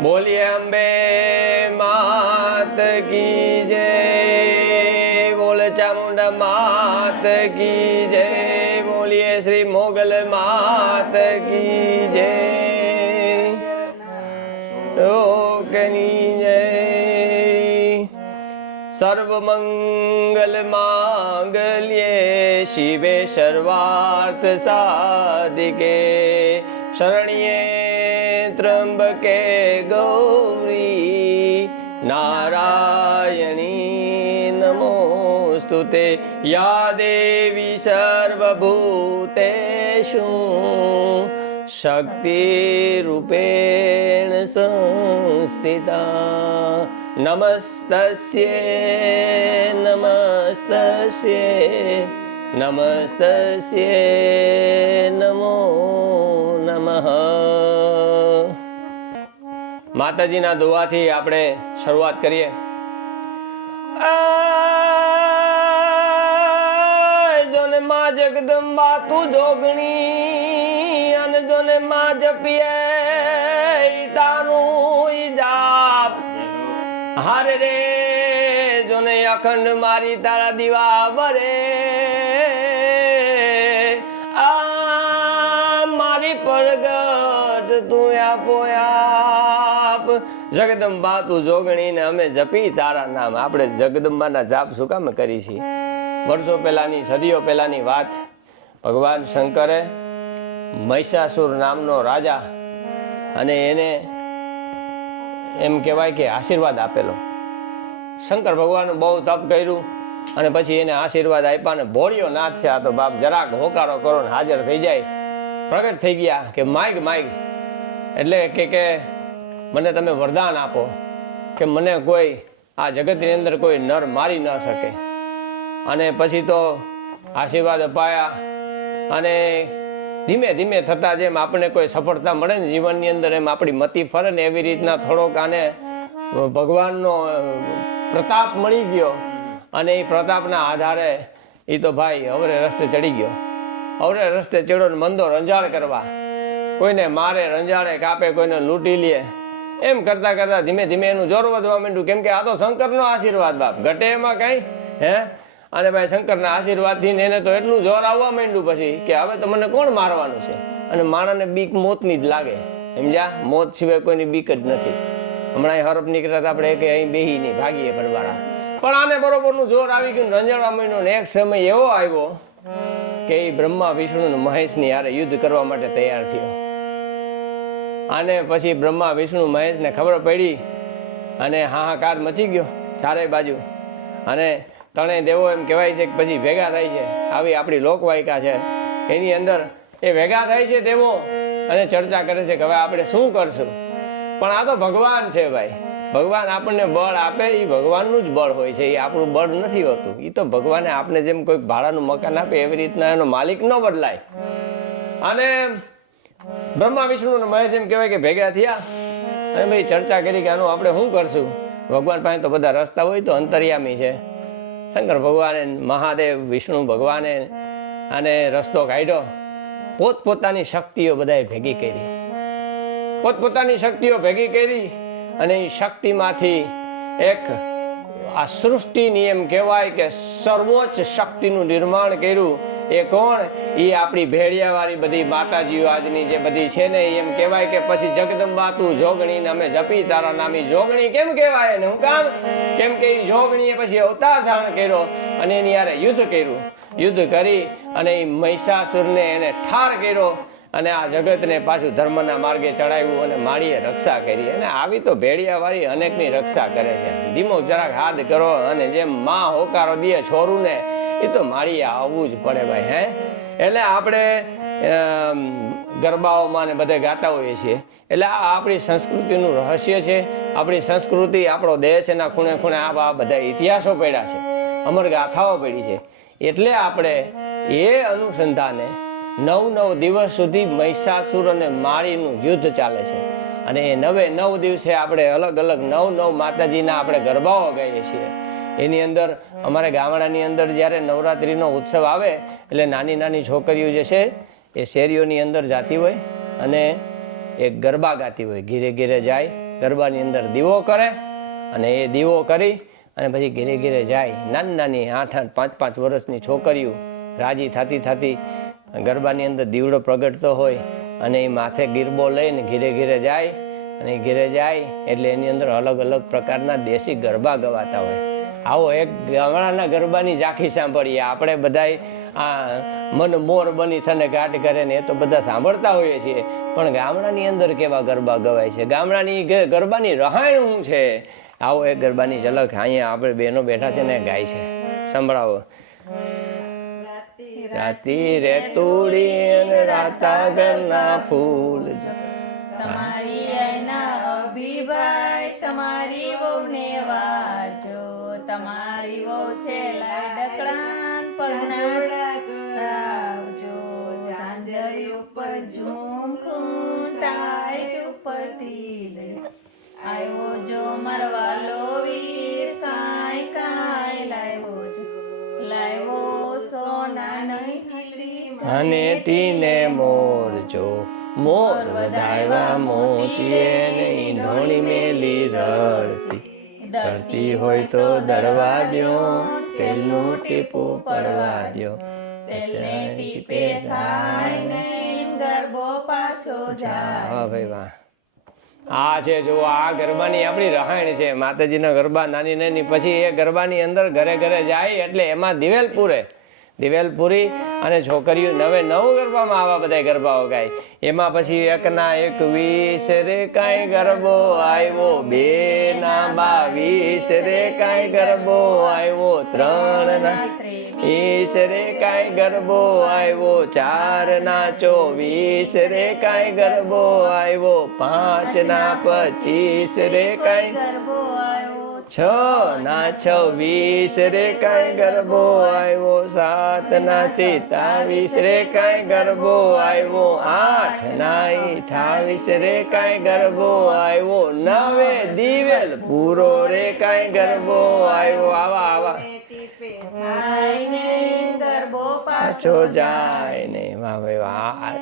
બોલીએ અંબે માત કી જય, બોલે ચામુંડા માત કી જય, બોલીએ શ્રી મોગલ માત કી જય, લોકની જય। સર્વ મંગલ માંગલ્યે શિવે સર્વાર્થ સાધિકે, શરણ્યે ત્રંબકે ગૌરી નારાયણી નમોસ્તુતે। યા દેવી સર્વભૂતેષુ શક્તિરૂપેણ સંસ્થિતા। નમસ્તસ્યે નમસ્તસ્યે નમસ્તસ્યે નમો નમઃ। માતાજીના દુઆથી આપણે શરૂઆત કરીએ। જોને માં જગદંબા તું જોગણી, અને જોને માં જપીએ તારું જાપ, હારે રે જોને અખંડ મારી તારા દીવા બરે, આ મારી પ્રગટ તું આપો આપ। જગદંબા તું જોગણી ને અમે જપી તારા નામ। આપણે જગદંબાના જાપ શું કામ કરી છીએ? વર્ષો પહેલાની, સદીઓ પહેલાની વાત। ભગવાન શંકરે મહિષાસુર નામનો રાજા, અને એને એમ કહેવાય કે આશીર્વાદ આપેલો। શંકર ભગવાન બહુ તપ કર્યું, અને પછી એને આશીર્વાદ આપ્યા, ને ભોળિયો નાથ છે આ તો બાપ, જરાક હોકારો કરો ને હાજર થઈ જાય, પ્રગટ થઈ ગયા કે માગ માગ, એટલે કે મને તમે વરદાન આપો કે મને કોઈ આ જગતની અંદર કોઈ નર મારી ન શકે। અને પછી તો આશીર્વાદ અપાયા, અને ધીમે ધીમે થતા જેમ આપણે કોઈ સફળતા મળે ને જીવનની અંદર, એમ આપણી મતિ ફરે ને એવી રીતના થોડોક આને ભગવાનનો પ્રતાપ મળી ગયો, અને એ પ્રતાપના આધારે એ તો ભાઈ અવરે રસ્તે ચડી ગયો। અવરે રસ્તે ચડ્યો ને મંદો રંજાડ કરવા, કોઈને મારે, રંજાડે, કાપે, કોઈને લૂંટી લે, એમ કરતા કરતા ધીમે ધીમે એનું જોર વધવા માંડ્યું। કેમ કે આ તો શંકરનો આશીર્વાદ બાપ, ઘટે એમાં કઈ હે। અને ભાઈ શંકરના આશીર્વાદથી એને તો એટલું જોર આવવા માંડ્યું પછી કે હવે તો મને કોણ મારવાનું છે। અને માણસને બીક મોતની જ લાગે, સમજ્યા? મોત સિવાય કોઈની બીક જ નથી। હમણાં હરફ નીકળ્યા આપણે કે અહીં બેહી નહીં, ભાગીએ પરવાળા, પણ આને બરોબરનું જોર આવી ગયું, રંજાડવા માંડ્યું। ને એક સમય એવો આવ્યો કે એ બ્રહ્મા વિષ્ણુ અને મહેશની હારે યુદ્ધ કરવા માટે તૈયાર થયો। અને પછી બ્રહ્મા વિષ્ણુ મહેશને ખબર પડી, અને હાહાકાર મચી ગયો ચારે બાજુ, અને ત્રણેય દેવો એમ કહેવાય છે કે પછી ભેગા થાય છે। આવી આપણી લોકવાયકા છે, એની અંદર એ ભેગા થાય છે દેવો, અને ચર્ચા કરે છે કે હવે આપણે શું કરશું। પણ આ તો ભગવાન છે ભાઈ, ભગવાન આપણને બળ આપે એ ભગવાનનું જ બળ હોય છે, એ આપણું બળ નથી હોતું। એ તો ભગવાને આપણે જેમ કોઈક ભાડાનું મકાન આપે એવી રીતના એનો માલિક ન બદલાય। અને બ્રહ્મા વિષ્ણુ અને મહેશ એમ કહેવાય કે ભેગા થયા, અને ભાઈ ચર્ચા કરી કે આનું આપણે શું કરશું। ભગવાન પાસે તો બધા રસ્તા હોય, તો અંતર્યામી છે શંકર ભગવાને, મહાદેવ વિષ્ણુ ભગવાને, અને રસ્તો કાઢ્યો। પોતપોતાની શક્તિઓ બધાએ ભેગી કરી, પોતપોતાની શક્તિઓ ભેગી કરી, અને એ શક્તિમાંથી એક આ સૃષ્ટિની એમ કહેવાય કે સર્વોચ્ચ શક્તિનું નિર્માણ કર્યું। એ કોણ? એ આપણી ભેડિયાવાળી બધી માતાજીઓ આજની જે બધી છે ને, એમ કહેવાય કે પછી જગદંબા તું જોગણી ને અમે જપી તારા નામી। જોગણી કેમ કહેવાય ને હું કામ? કેમ કે એ જોગણીએ પછી અવતાર ધારણ કર્યો, અને એની યારે યુદ્ધ કર્યું। યુદ્ધ કરી અને એ મહિષાસુરને એને ઠાર કર્યો, અને આ જગતને પાછું ધર્મના માર્ગે ચડાવ્યું, અને માળીએ રક્ષા કરી। અને આવી તો ભેડિયાવાળી અનેકની રક્ષા કરે છે। ધીમો જરાક હાથ કરો, અને જેમ માં હોકારો દે છોરું ને, એ તો માળીએ આવવું જ પડે ભાઈ હે। એટલે આપણે ગરબાઓમાં ને બધે ગાતા હોઈએ છીએ, એટલે આ આપણી સંસ્કૃતિનું રહસ્ય છે। આપણી સંસ્કૃતિ, આપણો દેશ, એના ખૂણે ખૂણે આ બધા ઇતિહાસો પડ્યા છે, અમર ગાથાઓ પડી છે। એટલે આપણે એ અનુસંધાને 9 દિવસ સુધી મહિષાસુર અને માળીનું યુદ્ધ ચાલે છે, અને એ 9 દિવસે આપણે અલગ અલગ 9 માતાજીના આપણે ગરબાઓ ગાઈએ છીએ। એની અંદર અમારે ગામડાની અંદર જ્યારે નવરાત્રિનો ઉત્સવ આવે એટલે નાની નાની છોકરીઓ જે છે એ શેરીઓની અંદર જાતી હોય અને એક ગરબા ગાતી હોય, ઘીરે ઘીરે જાય ગરબાની અંદર દીવો કરે અને એ દીવો કરી અને પછી ઘેરે ઘેરે જાય. નાની નાની 8-8, 5-5 વર્ષની છોકરીઓ રાજી થતી ગરબાની અંદર દીવડો પ્રગટતો હોય અને એ માથે ગીરબો લઈને ઘેરે ઘેરે જાય અને ઘેરે જાય એટલે એની અંદર અલગ અલગ પ્રકારના દેશી ગરબા ગવાતા હોય. આવો એક ગામડાના ગરબાની ઝાંખી સાંભળીએ. આપણે બધાય આ મન મોર બની થને ગાઢ કરે ને એ તો બધા સાંભળતા હોઈએ છીએ, પણ ગામડાની અંદર કેવા ગરબા ગવાય છે, ગામડાની ગરબાની રહાણ શું છે, આવો એક ગરબાની ઝલક અહીંયા આપણે બહેનો બેઠા છે ને ગાય છે. સંભળાવો. રાતી રે તોડી અને રાતા ઘરના ફૂલ તમારી આઈના અભિભાઈ તમારી વહુને વાજો, તમારી વહુ છે લાડકડાન પગના કરાવજો, ઝાંઝરી ઉપર ઝુમખું ટાઈટ ઉપર ટીલડી આવ્યો જો મારવાલો વીર કાંઈ લાવ્યો સોના નહીં ટીલડી અને તીને મોરજો મોર વધાવ્યા મોતીએ નહીં ઢોળી મેલી રડતી હોય તો દરવા દ્યો, તેલનું ટીપું પડવા દ્યો, તેલને ટીપે થાય ને ગરબો પાછો જાય. વાહ ભાઈ વાહ. આ છે જો આ ગરબાની આપણી રહાણ છે. માતાજીના ગરબા નાની નાની પછી એ ગરબાની અંદર ઘરે ઘરે જાય એટલે એમાં દિવેલ પૂરી અને છોકરીઓ 9 ગરબામાં આવા બધા ગરબાઓ ગાય. એમાં પછી 1 ના 21 રે કાંઈ ગરબો આવ્યો, 2 ના 22 રે કાંઈ ગરબો આવ્યો, 3 ના 20 રે કાંઈ ગરબો આવ્યો, 4 ના 24 રે કાંઈ ગરબો આવ્યો, 5 ના 25 રે કાંઈ ગરબો આવ્યો, 6 ના 26 રે કાંઈ ગરબો આવ્યો, 7 ના 27 રે કાંઈ ગરબો આવ્યો, 8 ના 28 રે કાંઈ ગરબો આવ્યો, 9 દિવેલ પૂરો રે કાંઈ ગરબો આવ્યો. આવા ગરબો પાછો જાય ને. વાહ ભાઈ વાહ.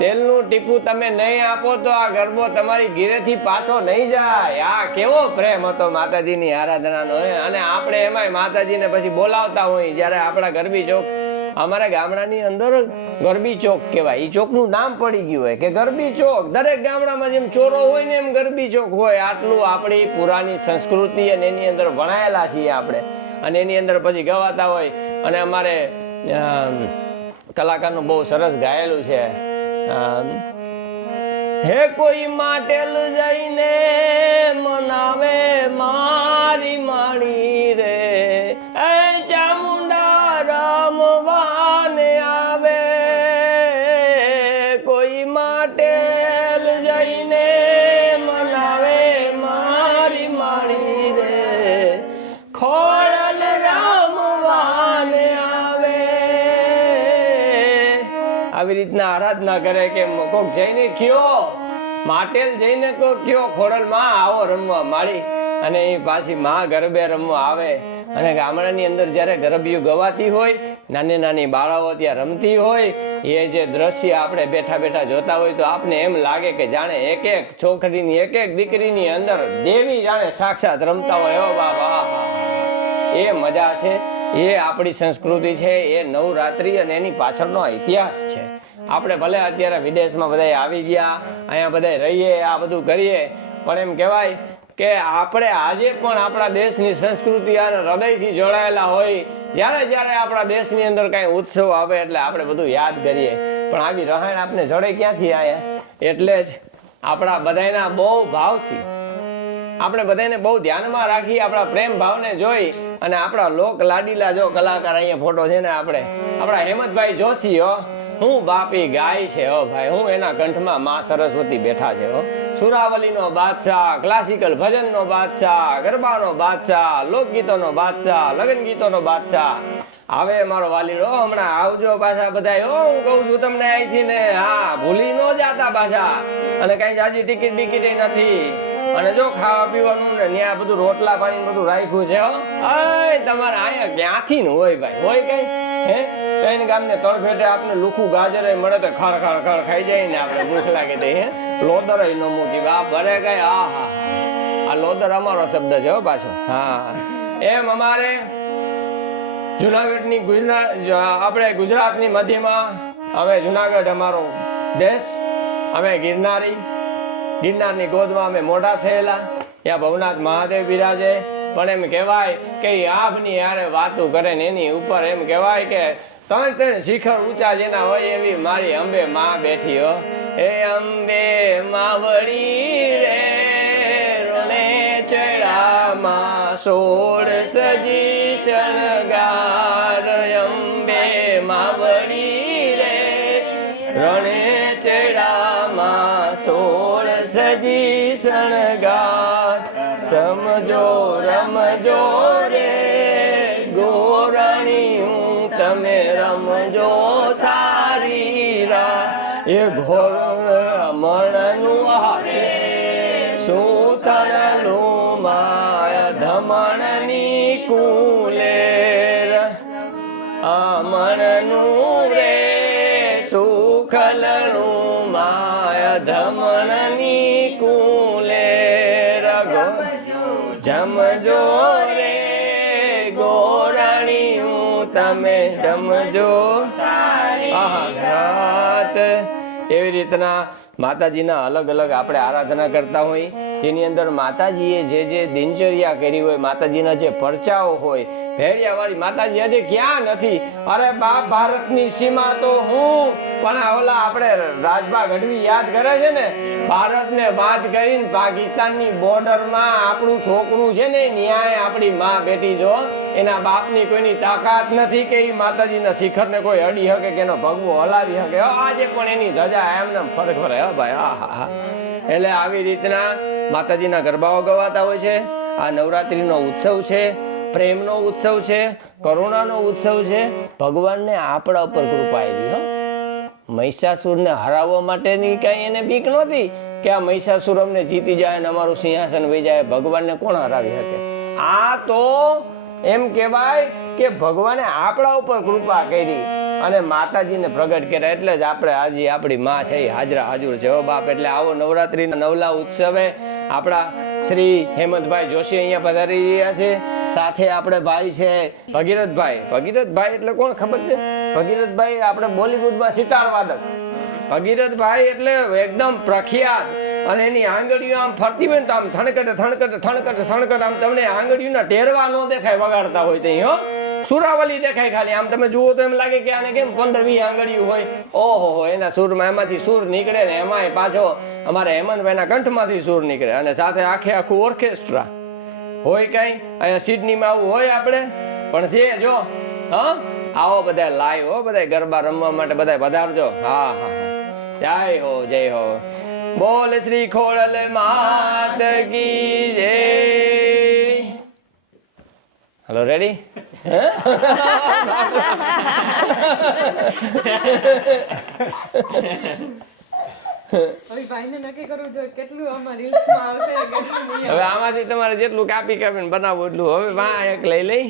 તેલનું ટીપું તમે નહીં આપો તો આ ગરબો તમારી ઘીરેથી પાછો નહીં જાય. આ કેવો પ્રેમ હતો માતાજીની આરાધનાનો. અને આપણે એમાંય માતાજીને પછી બોલાવતા હોય જ્યારે આપણા ગરબી ચોક, અમારા ગામડાની અંદર ગરબી ચોક કહેવાય. એ ચોકનું નામ પડી ગયું હોય કે ગરબી ચોક. દરેક ગામડામાં જેમ ચોરો હોય ને એમ ગરબી ચોક હોય. આટલું આપણી પુરાની સંસ્કૃતિ અને એની અંદર ભણાયેલા છીએ આપણે, અને એની અંદર પછી ગવાતા હોય. અને અમારે કલાકારનું બહુ સરસ ગાયેલું છે. હે કોઈ mateલ જઈને મનાવે મારી માણી રે, એ ચામુંડા રમવાને આવે. કોઈ mateલ જઈને મનાવે મારી માણી રે, ખોડલ રમવાને આવે. આવી રીતના આરાધના કરે કે કોક જઈને કયો, mateલ જઈને કોક કયો ખોડલમાં આવો રમવા માળી. અને એ પાછી માં ગરબે રમવા આવે. અને ગામડાની અંદર જ્યારે ગરબીઓ ગવાતી હોય, નાની નાની બાળાઓ ત્યાં રમતી હોય, એ જે દ્રશ્ય આપણે બેઠા બેઠા જોતા હોય તો આપને એમ લાગે કે જાણે એક એક છોકરીની એક એક દીકરીની અંદર દેવી જાણે સાક્ષાત રમતા હોય. ઓ વાહ, એ મજા છે. એ આપણી સંસ્કૃતિ છે. એ નવરાત્રી અને એની પાછળનો ઇતિહાસ છે. આપણે ભલે અત્યારે વિદેશમાં બધા આવી ગયા, અહીંયા બધા રહીએ, આ બધું કરીએ, પણ એમ કહેવાય કે આપણે આજે પણ આપણા દેશની સંસ્કૃતિ અને હૃદયથી જોડાયેલા હોય. જ્યારે જ્યારે આપણા દેશની અંદર કાંઈ ઉત્સવ આવે એટલે આપણે બધું યાદ કરીએ. પણ આવી રહાણ આપણે જડે ક્યાંથી આયા? એટલે જ આપણા બધાના બહુ ભાવથી આપણે બધાને બહુ ધ્યાનમાં રાખી, આપણા પ્રેમ ભાવને જોઈ અને આપણા લોક લાડીલા જો કલાકાર અહીંયા ફોટો છે ને આપણા હેમંતભાઈ જોશી, હું બાપી ગાય છે. ભાઈ હું એના કંઠમાં માં સરસ્વતી બેઠા છે. સુરાવલીનો બાદશાહ, ક્લાસિકલ ભજનનો બાદશાહ, ગરબાનો બાદશાહ, લોકગીતોનો બાદશાહ, લગ્ન ગીતોનો બાદશાહ. હવે મારો વાલીડો હમણાં આવજો પાછા બધા. હું કહું છું તમને અહીંથી ને, હા ભૂલી ન જાતા પાછા. અને કઈ જાજી ટિકિટ બિકિટ નથી. અને જો ખાવા પીવાનું ને ત્યાં બધું રોટલા પાણી બધું રાખ્યું છે. તમારે અહીંયા ક્યાંથી ને હોય ભાઈ, હોય કઈ હે? કઈ ગામને તળફેટે આપણે લુખું ગાજર મળે તો ખર ખાઈ જાય ને આપણે ભૂખ લાગે તો. લોદર ન મૂકી આ ભરે ગઈ આ હા આ લોદર અમારો શબ્દ છે હો પાછો હા એમ અમારે જુનાગઢની આપણે ગુજરાતની મધ્યમાં અમે જુનાગઢ અમારો દેશ અમે ગિરનારની ગોદમાં અમે મોટા થયેલા ત્યાં ભવનાથ મહાદેવ બિરાજે પણ એમ કહેવાય કે આભની યારે વાતું કરે ને એની ઉપર એમ કહેવાય કે ત્રણ શિખર ઊંચા જેના હોય એવી મારી અંબે માં બેઠી હો એ અંબે માવડી રે રોણે ચડામાં સોળ સજી શણગાર અંબે માવડી રે રણે ચડામાં સોળ સજી શણગાર સમજો રમજો રે ગોરાણીયું તમે રમજો સારી રા એ ઘોર મણનું હારે સુતરનું માય ધમણની કુલેર આમણનું રે સુખલનું માય ધમણની કુલેર જમજો રે ગોરાણીયું તમે જમજો રાત એવી રીતના માતાજીના અલગ અલગ આપણે આરાધના કરતા હોય જેની અંદર માતાજીએ જે દિનચર્યા કરી હોય માતાજીના જે પરચાઓ હોય ભેડિયાવાળી માતાજી આજે ક્યાં નથી અરે બાપ ભારતની સીમા તો હું પણ ઓલા આપણે રાજભા ગઢવી યાદ કરે છે ને ભારતને બાદ કરીને પાકિસ્તાનની બોર્ડરમાં આપણું છોકરું છે ને ન્યાય આપણી માં બેઠી જો એના બાપની કોઈની તાકાત નથી કે એ માતાજીના શિખરને કોઈ અડી શકે કે એનો ભગવો હલાવી શકે આજે પણ એની ધજા એમને ફરક ફરે હો ભાઈ હા એટલે આવી રીતના માતાજીના ગરબાઓ ગવાતા હોય છે આ નવરાત્રીનો ઉત્સવ છે પ્રેમનો ઉત્સવ છે કરુણાનો ઉત્સવ છે ભગવાનને આપણા ઉપર કૃપા આવી હો મહિષાસુરને હરાવવા માટેની કઈ એને બીક નહોતી કે આ મહિષાસુર અમને જીતી જાય અને અમારું સિંહાસન વહી જાય ભગવાનને કોણ હરાવી શકે આ તો એમ કહેવાય કે ભગવાને આપણા ઉપર કૃપા કરી અને માતાજીને પ્રગટ કર્યા એટલે જ આપણે આજે આપણી માં છે હાજરા હાજર છે હો બાપ એટલે આવો નવરાત્રીના નવલા ઉત્સવે આપણા શ્રી હેમંતભાઈ જોશી અહીંયા પધારી રહ્યા છે સાથે આપણે ભાઈ છે ભગીરથભાઈ એટલે કોણ ખબર છે ભગીરથભાઈ આપણે બોલીવુડમાં સિતાર વાદક ભગીરથભાઈ એટલે એકદમ પ્રખ્યાત અને એની આંગળીઓ આમ ફરતી હોય ને તો આમ થણકટ આમ તમને આંગળીઓના ટેરવા ન દેખાય વગાડતા હોય તે હો સુરાવલી દેખાય ખાલી આમ તમે જુઓ તો એમ લાગે કે આને કેમ 15-20 આંગળીઓ હોય ઓહો એના સુરમાં એમાંથી સુર નીકળે ને એમાંય પાછો અમારે હેમંતભાઈના કંઠમાંથી સુર નીકળે અને સાથે આખું ઓર્કેસ્ટ્રા હોય કઈ અહીંયા સિડનીમાં આવું હોય આપણે પણ છે જો હા આવો બધા લાઈવ હો બધા ગરબા રમવા માટે બધા પધારજો હા જય હો બોલ શ્રી ખોડલ માત કી જય હેલો રેડી હવે આમાંથી તમારે જેટલું કાપીને બનાવવું એટલું હવે એક લઈ